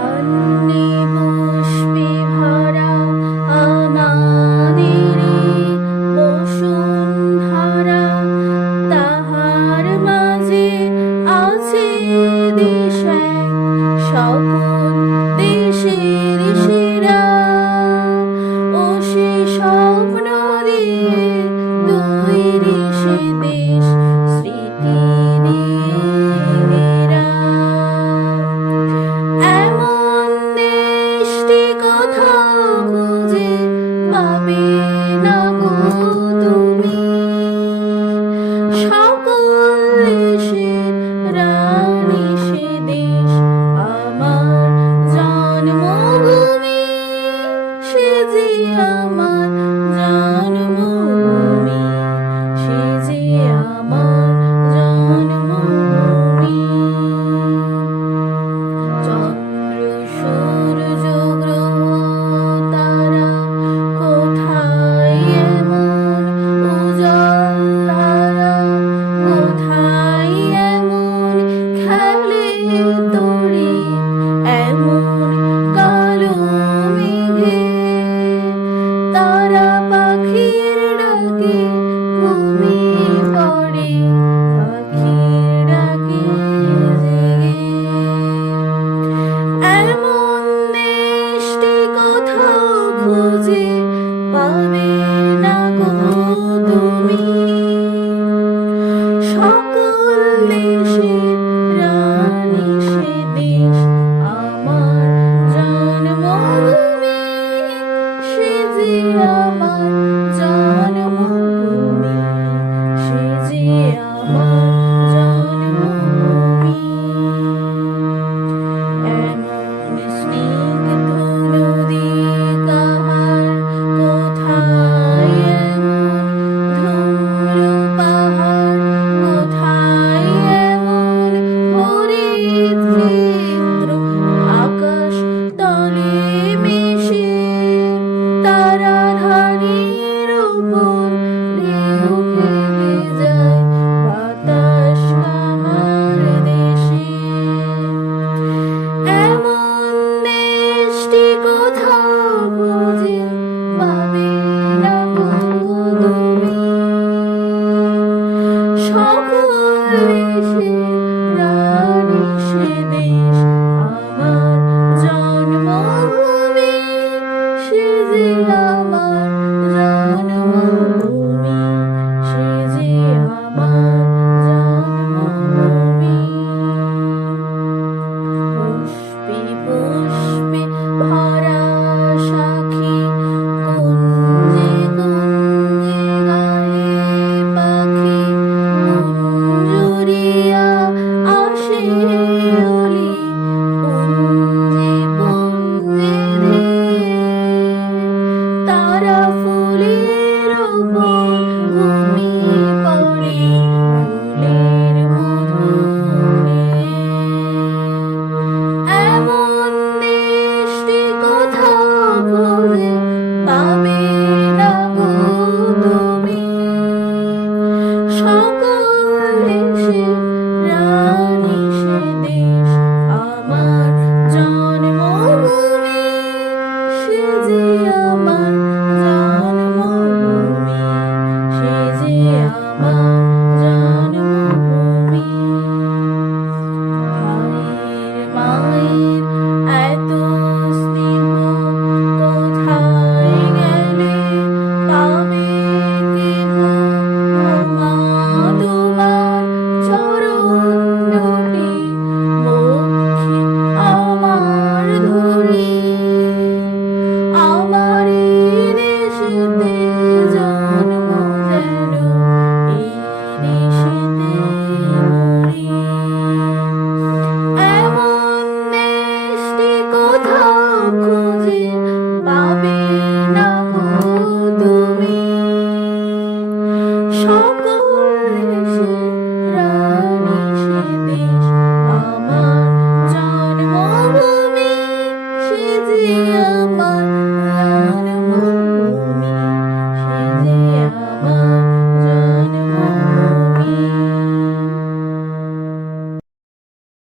Sunny. রানী সে রানী সে নেই Rama.